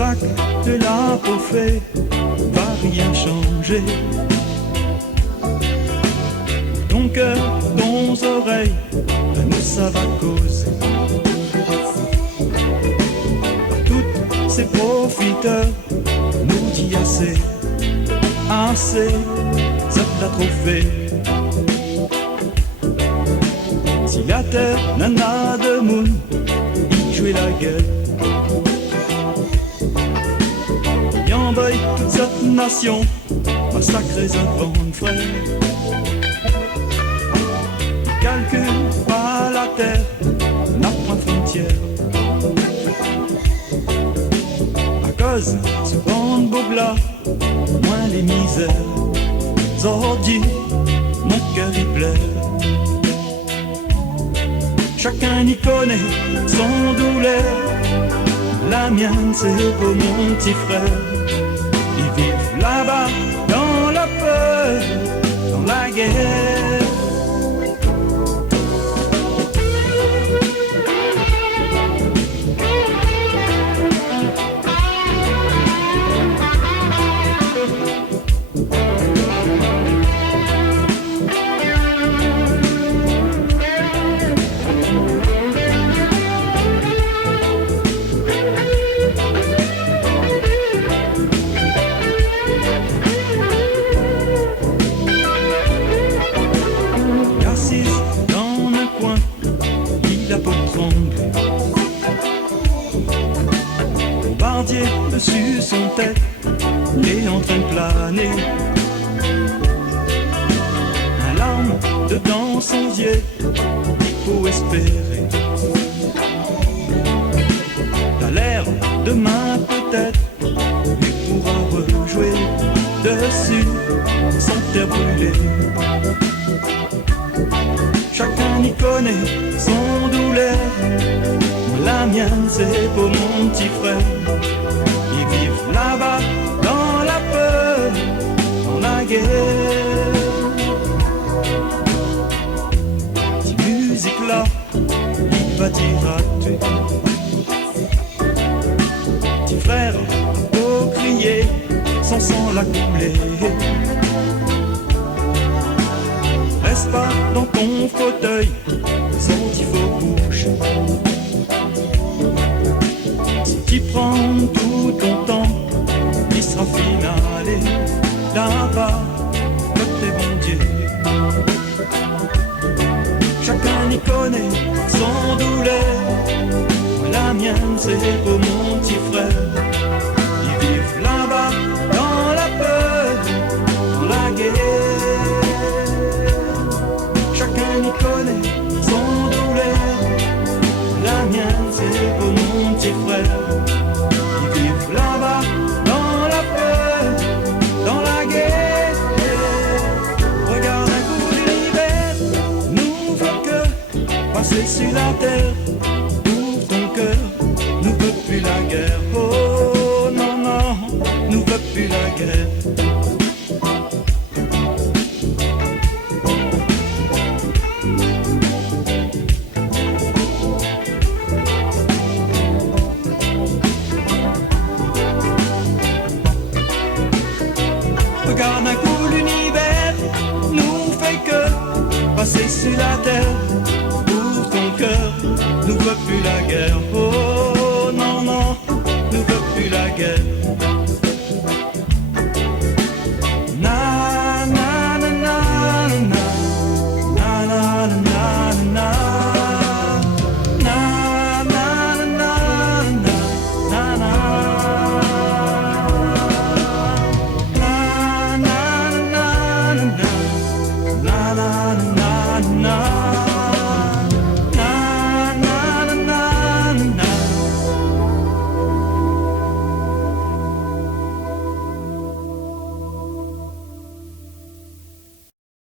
sac de la peau fait va rien changer. Ton cœur, ton oreille, nous ça va causer. Toutes ces profiteurs nous dit assez, assez, ça l'a trop fait. Si la terre nana de moon, il jouait la gueule. Il envahit toute cette nation, massacrer sa bande frère. Calcule pas la terre, n'a point de frontière. À cause ce bande bobla, moins les misères. Zordi, mon cœur y plaît. Chacun y connaît son douleur. La mienne c'est pour mon petit frère. Ils vivent là-bas dans la peur, dans la guerre. Dessus son tête et en train de planer. Un larme dedans son yeux, il faut espérer. T'as l'air demain peut-être, il pourra rejouer dessus sans terre brûlée. Chacun y connaît son douleur. La mienne c'est pour mon petit frère. Ils vivent là-bas dans la peur, dans la guerre. Cette musique-là, il va dire à tuer. Petit frère, faut crier, son sang l'a coulé. Reste pas dans ton fauteuil, son petit faux bouche. Si tu prends tout ton temps, il sera finalé là-bas, côté bon Dieu. Chacun y connaît son douleur. La mienne c'est pour mon petit frère. Ils vivent là-bas dans la peur, dans la guerre. Chacun y connaît son douleur. La mienne c'est pour mon petit frère. Là-bas, dans la peur, dans la guerre. Regarde un coup l'univers, n'ouvre que passer sur la terre. Ouvre ton cœur, nous veut plus la guerre. Oh non, non, nous veut plus la guerre. Regarde un coup l'univers, nous fait que passer sur la terre. Ouvre ton cœur, nous veut plus la guerre. Oh,